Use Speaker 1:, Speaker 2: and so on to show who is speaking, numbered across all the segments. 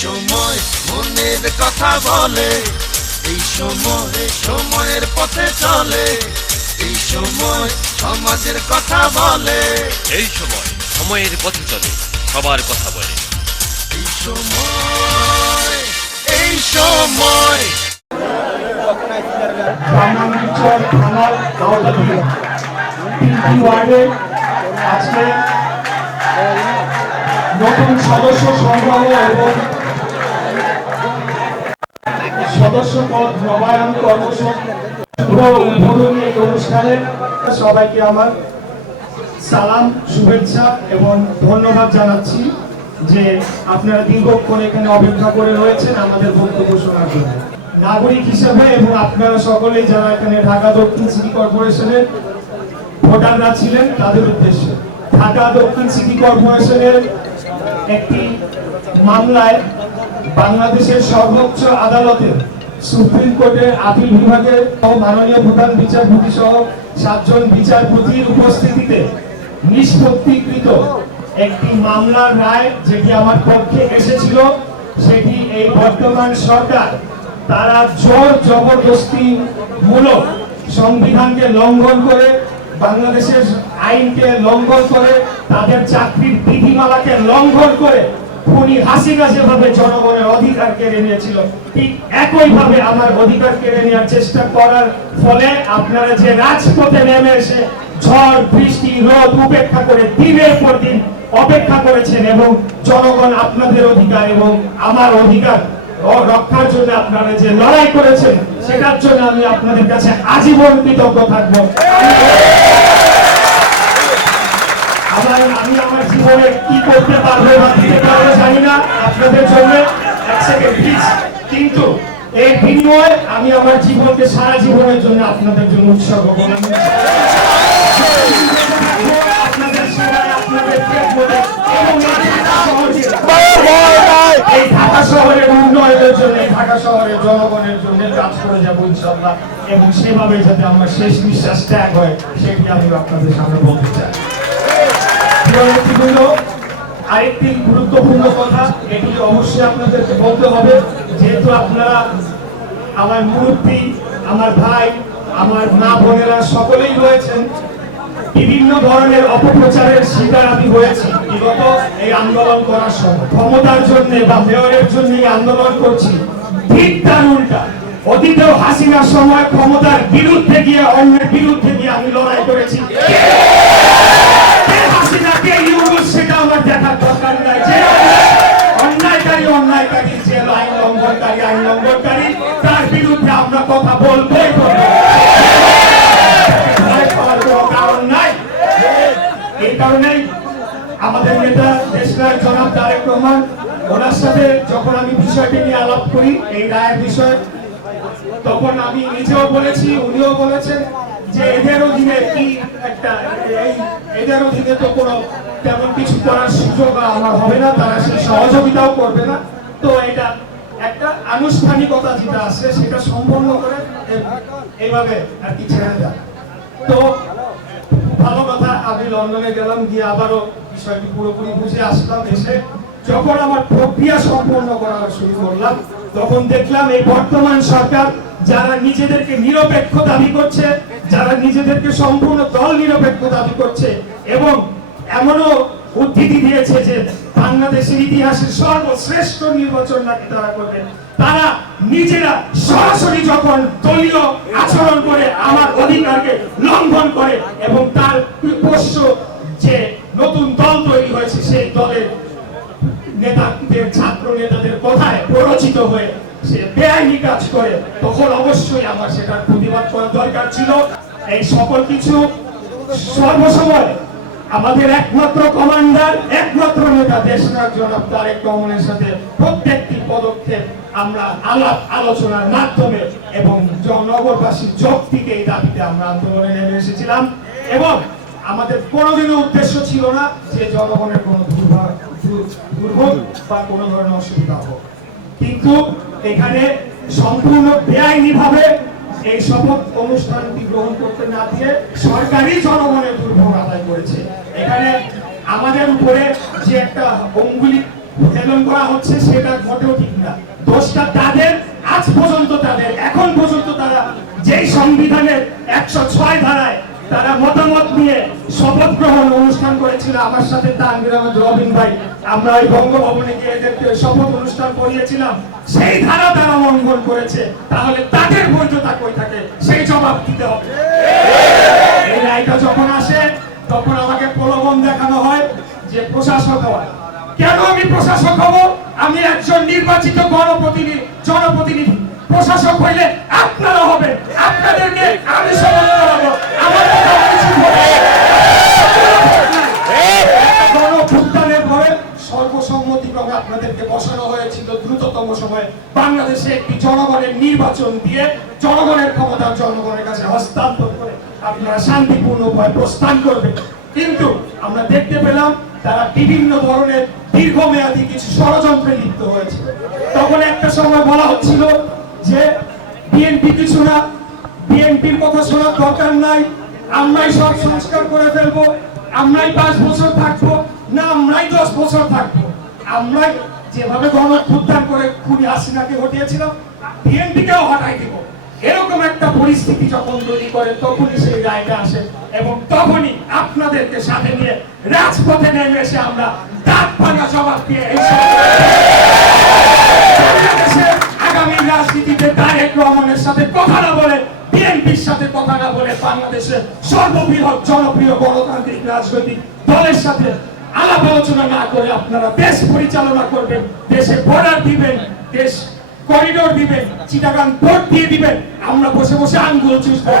Speaker 1: সময় মনের কথা বলে এই সময় সময়ের পথে চলে এই সময় সমাজের কথা বলে।
Speaker 2: এই সময় সময়ের পথে চলে সবার কথা বলে।
Speaker 1: এই সময় এই সময়।
Speaker 3: আজকে নতুন সদস্য সংগ্রহ এবং সদস্য পদ নবায়ন কর্মসূচি অনুষ্ঠানে সবাইকে আমার সালাম, শুভেচ্ছা এবং ধন্যবাদ জানাচ্ছি যে আপনারা দীর্ঘক্ষণ এখানে অপেক্ষা করে রয়েছেন আমাদের বক্তব্য শোনার জন্য। নাগরিক হিসেবে এবং আপনারা সকলেই যারা এখানে ঢাকা দক্ষিণ সিটি কর্পোরেশনের ভোটাররা ছিলেন, তাদের উদ্দেশ্যে। ঢাকা দক্ষিণ সিটি কর্পোরেশনের একটি মামলায় বাংলাদেশের সর্বোচ্চ আদালতের সুপ্রিম কোর্টের আপিল বিভাগের ও মাননীয় প্রধান বিচারপতি সহ সাতজন বিচারপতির উপস্থিতিতে নিষ্পত্তিকৃত একটি মামলার রায় যেটি আমার পক্ষে এসেছিল, সেটি এই বর্তমান সরকার তারা জোর জবরদস্তি মূলক সংবিধানকে লঙ্ঘন করে, বাংলাদেশের আইনকে লঙ্ঘন করে, তাদের চাকরির বিধিমালাকে লঙ্ঘন করে খুনি হাসিনা যেভাবে জনগণের অধিকার কেড়ে নিয়েছিল, ঠিক একইভাবে আমার অধিকার কেড়ে নেওয়ার চেষ্টা করার ফলে আপনারা যে রাজপথে নেমে এসে ঝড়, বৃষ্টি, রোদ উপেক্ষা করে দিনের পর দিন অপেক্ষা করেছেন এবং জনগণ আপনাদের অধিকার এবং আমার অধিকার রক্ষার জন্য আপনারা যে লড়াই করেছেন, সেটার জন্য আমি আপনাদের কাছে আজীবন কৃতজ্ঞ থাকব। আমার আমি আমার জীবনে কি করতে পারব বা দিতে পারব জানি না, আপনাদের জন্য এক সেকেন্ড প্লিজ কিন্তু এই বিনিময়ে আমি আমার জীবনকে সারা জীবনের জন্য আপনাদের জন্য উৎসর্গ করলাম। শহরের উন্নয়নের জন্য ঢাকা শহরের জনগণের জন্য কাজ করে যাব ইনশাল্লাহ এবং সেভাবে যাতে আমার শেষ নিঃশ্বাস ত্যাগ হয়, সেটি আমি আপনাদের সামনে বলতে চাই। প্রিয়বৃন্দ, আরেকটি গুরুত্বপূর্ণ কথা এটি অবশ্যই বলতে হবে। যেহেতু আপনারা আমার আমার ভাই আমার মা বোনেরা সকলেই রয়েছেন বিভিন্ন ধরনের অপপ্রচারের শিকার আমি হয়েছি। বিগত এই আন্দোলন করার সময় ক্ষমতার জন্য বা মেয়রের জন্য আন্দোলন করছি। ঠিক তার উল্টা অতীতেও হাসিনার সময় ক্ষমতার বিরুদ্ধে গিয়ে অন্যের বিরুদ্ধে গিয়ে আমি লড়াই করেছি। বিষয়টি নিয়ে আলাপ করি, এই রায়ের বিষয়ে। তখন আমি নিজেও বলেছি, উনিও বলেছেন যে এদের অধীনে কি একটা, এই এদের অধীনে তো কোনো তেমন কিছু করার সুযোগ আমার হবে না, তারা সেই সহযোগিতাও করবে না। তো এটা একটা আনুষ্ঠানিকতা যেটা আছে, সেটা সম্পন্ন করে এইভাবে আর কি ছেড়ে যায় তো ভালো কথা, আমি লন্ডনে গেলাম, গিয়ে আবারও বিষয়টি পুরোপুরি বুঝে আসলাম, এসে যখন আমার প্রক্রিয়া সম্পন্ন করা শুরু করলাম, তখন দেখলাম এই বর্তমান সরকার যারা নিজেদেরকে নিরপেক্ষ দাবি করছে, যারা নিজেদেরকে সম্পূর্ণ দল নিরপেক্ষ দাবি করছে এবং এমনও উদ্ধৃতি দিয়েছে যে বাংলাদেশের ইতিহাসের সর্বশ্রেষ্ঠ নির্বাচন নাকি তারা করবে তারা নিজেরা সরাসরি যখন দলীয় আচরণ করে, আমার অধিকারকে লঙ্ঘন করে এবং তার পোষ্য যে নতুন দল তৈরি হয়েছে, সেই দলের নেতাদের, ছাত্র নেতাদের কথায় প্ররোচিত হয়ে সে বেআইনি কাজ করে, তখন অবশ্যই আমার সেটার প্রতিবাদ করার দরকার ছিল। এই সকল কিছু সর্বসময় আমাদের একমাত্র কমান্ডার, একমাত্র নেতা দেশনাথ জনাব তারেক সাথে প্রত্যেকটি পদক্ষেপ আমরা আলাপ আলোচনার মাধ্যমে এবং নগরবাসীর যৌক্তিকে এই দাবিতে আমরা আন্দোলনে নেমে এসেছিলাম। এবং আমাদের কোনোদিনও উদ্দেশ্য ছিল না যে জনগণের কোনো দুর্ভোগ বা কোনো ধরনের অসুবিধা হোক। কিন্তু এখানে সম্পূর্ণ বেআইনি ভাবে এই শপথ অনুষ্ঠানটি গ্রহণ করতে না দিয়ে সরকারি জনগণের দুর্ভোগ আদায় করেছে। এখানে আমাদের উপরে যে একটা অঙ্গুলি হেলন করা হচ্ছে, সেটা মোটেও ঠিক না। দোষটা তাদের, আজ পর্যন্ত তাদের, এখন পর্যন্ত তারা যেই সংবিধানের একশো ছয় ধারায় তারা মতামত নিয়ে শপথ গ্রহণ অনুষ্ঠান করেছিল। আমার সাথে তানভীর আহমেদ রবিন ভাই। আমরা ওই বঙ্গভবনে গিয়ে এদেরকে শপথ অনুষ্ঠান করিয়েছিলাম। সেই ধারা তারা লঙ্ঘন করেছে। তাহলে তাদের বৈধতা কই থাকে? সেই জবাব দিতে হবে। এই রায়টা যখন আসে, তখন আমাকে প্রলোভন দেখানো হয় যে প্রশাসক হওয়া কেন আমি প্রশাসক হব? আমি একজন নির্বাচিত গণপ্রতিনিধি জনপ্রতিনিধি। প্রশাসক হইলে আপনারা হবেন। আপনাদেরকে আমি শান্তিপূর্ণ উপায় প্রস্থান করবেন। কিন্তু আমরা দেখতে পেলাম তারা বিভিন্ন ধরনের দীর্ঘমেয়াদী কিছু ষড়যন্ত্রে লিপ্ত হয়েছে। তখন একটা সময় বলা হচ্ছিল যে বিএনপি কিছু না বিএনপির কথা শোনার দরকার নাই। আমরাই সব সংস্কার করে ফেলব, আমরাই পাঁচ বছর থাকব, না আমরাই দশ বছর থাকব। আমরাই যেভাবে গণঅভ্যুত্থান করে খুনি হাসিনাকে হটিয়েছিলাম বিএনপিকেও হটাই দিব। এরকম একটা পরিস্থিতি যখন তৈরি করে, তখনই সেই রায়টা আসে এবং তখনই আপনাদেরকে সাথে নিয়ে রাজপথে নেমে এসে আমরা দাঁত ভাঙা জবাব দিয়ে এই কথা না বলে বাংলাদেশের সর্ববৃহৎ জনপ্রিয় গণতান্ত্রিক রাজনৈতিক দলের সাথে আলাপ আলোচনা না করে আপনারা দেশ পরিচালনা করবেন, দেশে বর্ডার দিবেন, দেশ করিডোর দিবেন, চিটাগাং পোর্ট দিয়ে দিবেন, আমরা বসে বসে আঙ্গুল চুষবো।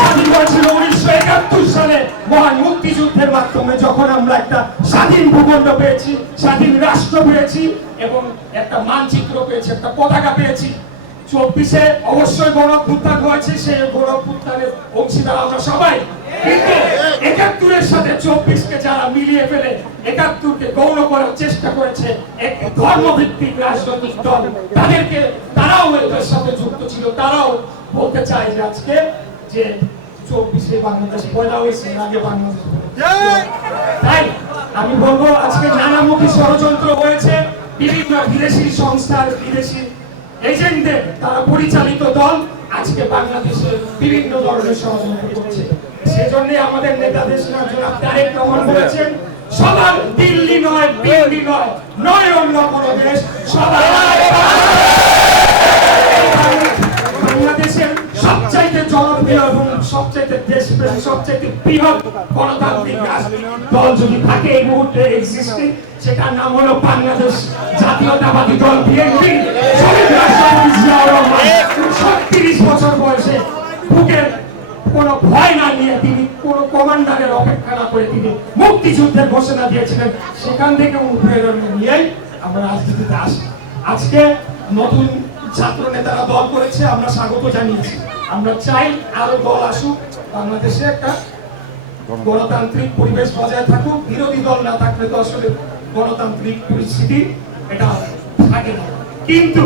Speaker 3: স্বাধীন উনিশশো একাত্তর সালে মহান মুক্তিযুদ্ধের মাধ্যমে যখন আমরা একটা স্বাধীন ভূখণ্ড পেয়েছি, স্বাধীন রাষ্ট্র পেয়েছি এবং একটা মানচিত্র পেয়েছি, একটা পতাকা পেয়েছি চব্বিশে অবশ্যই গণপুত্থান হয়েছে, সেই গণপুত্থানের অংশীদার আমরা সবাই। কিন্তু একাত্তরের সাথে চব্বিশকে যারা মিলিয়ে ফেলে, একাত্তরকে গৌণ করার চেষ্টা করেছে একটি ধর্মভিত্তিক রাজনৈতিক দল, তাদেরকে তারাও এটার সাথে যুক্ত ছিল, তারাও বলতে চায় যে আজকে যে চব্বিশে বাংলাদেশ হয়েছে আগে বাংলাদেশ তাই আমি বলব, আজকে নানামুখী ষড়যন্ত্র হয়েছে, বিভিন্ন বিদেশি সংস্থার বিদেশি এজেন্টদের তারা পরিচালিত দল আজকে বাংলাদেশে বিভিন্ন ধরনের সহযোগিতা করছে। সেজন্য আমাদের নেতা দেশ জনাব তারেক সবার দিল্লি নয় দিল্লি নয় নয় অন্য কোনো দেশ, সবার বাংলাদেশের সবচাইতে জনপ্রিয় এবং সবচাইতে দেশপ্রেম, সবচাইতে বৃহৎ গণতান্ত্রিক দল যদি থাকে এই মুহূর্তে এক্সিস্টিং সেটার নাম হলো বাংলাদেশ জাতীয়তাবাদী দল, বিএনপি। বছর বয়সে বুকের কোনো ভয় না নিয়ে তিনি, কোনো কমান্ডারের অপেক্ষা না করে তিনি মুক্তিযুদ্ধের ঘোষণা দিয়েছিলেন। সেখান থেকে অনুপ্রেরণা নিয়েই আমরা রাজনীতিতে আসি। আজকে নতুন ছাত্র নেতারা দল করেছে, আমরা স্বাগত জানিয়েছি। আমরা চাই আরও দল আসুক, বাংলাদেশে একটা গণতান্ত্রিক পরিবেশ বজায় থাকুক, বিরোধী দল না থাকলে তো আসলে গণতান্ত্রিক পরিস্থিতি এটা থাকে না। কিন্তু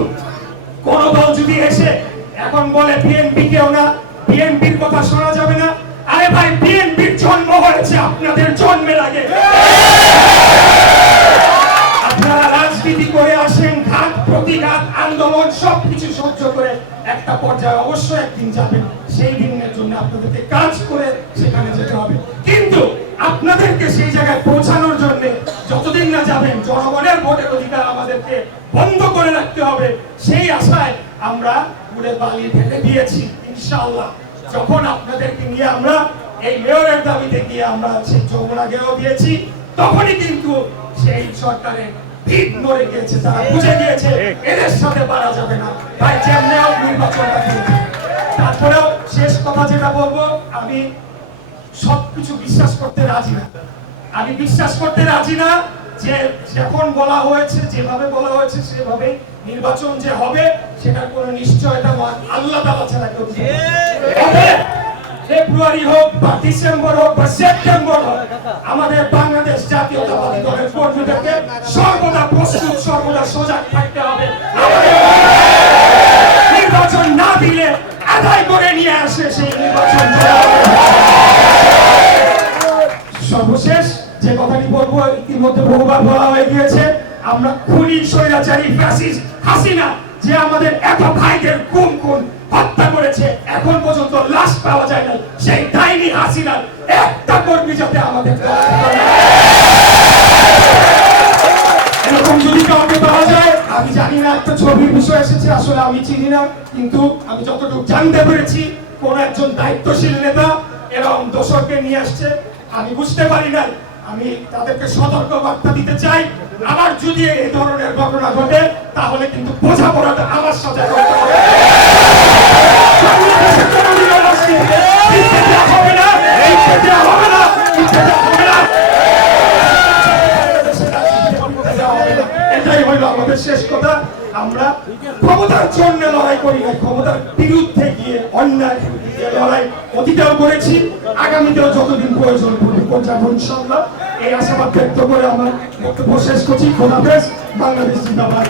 Speaker 3: কোন দল যদি এসে এখন বলে বিএনপি কেউ না, বিএনপির কথা শোনা যাবে না, আরে ভাই, বিএনপির জন্ম হয়েছে আপনাদের জন্মের আগে। একটা পর্যায়ে অবশ্যই একদিন যাবেন। সেই দিনের জন্য আপনাদেরকে কাজ করে সেখানে যেতে হবে। কিন্তু আপনাদেরকে সেই জায়গায় পৌঁছানোর জন্য যতদিন না যাবেন, জনগণের ভোটের অধিকার আমাদেরকে বন্ধ করে রাখতে হবে। সেই আশায় আমরা উড়ে বালি ফেলে দিয়েছি, ইনশাআল্লাহ। যখন আপনাদেরকে নিয়ে আমরা এই মেয়রের দাবিতে গিয়ে আমরা সেই যমুনাকেও দিয়েছি, তখনই কিন্তু সেই সরকারের নড়ে গিয়েছে তারা বুঝে গিয়েছে এদের সাথে পারা যাবে না। তাই হোক নির্বাচনটা দিয়েছে তারপরেও শেষ কথা যেটা বলব আমি সবকিছু বিশ্বাস করতে রাজি না। আমি বিশ্বাস করতে রাজি না যে যখন বলা হয়েছে যেভাবে বলা হয়েছে সেভাবে নির্বাচন যে হবে সেটার কোনো নিশ্চয়তা আল্লাহ তাআলা ছাড়া কেউ ফেব্রুয়ারি হোক বা ডিসেম্বর হোক বা সেপ্টেম্বর হোক, আমাদের বাংলাদেশ জাতীয়তাবাদী দলের কর্মীদেরকে সর্বদা প্রস্তুত, সর্বদা সজাগ থাকতে হবে। নির্বাচন না দিলে আদায় করে নিয়ে আসে সেই নির্বাচন। সর্বশেষ যে কথাটি বলব, ইতিমধ্যে আমরা খুনি, স্বৈরাচারী, ফ্যাসিস্ট, হাসিনা, যে আমাদের এত ভাইদের ডাইনি একটা কর্মী যাতে আমাদের এরকম যদি কাউকে পাওয়া যায়, আমি জানি না, একটা ছবির বিষয় এসেছে, আসলে আমি চিনি না, কিন্তু আমি যতটুকু জানতে পেরেছি, কোন একজন দায়িত্বশীল নেতা এরকম দোষরকে নিয়ে আসছে, আমি বুঝতে পারি না আমি তাদেরকে সতর্ক বার্তা দিতে চাই। আবার যদি এই ধরনের ঘটনা ঘটে, তাহলে কিন্তু বোঝাপড়াটা আমার সাথে হবে বাংলাদেশে কোনোদিনও রাজনীতিতে জিততে দেওয়া হবে না, জিততে দেওয়া হবে না, জিততে দেওয়া হবে না। এটাই হইল শেষ কথা, আমরা ক্ষমতার জন্য লড়াই করি না ক্ষমতার বিরুদ্ধে গিয়ে অন্যায় লড়াই অতীতেও করেছি, আগামীতেও যতদিন প্রয়োজন পড়বে ইনশাল্লাহ এই আশাবাদ ব্যক্ত করে আমার বক্তব্য শেষ করছি। খোদাফেজ বাংলাদেশ জিন্দাবাদ।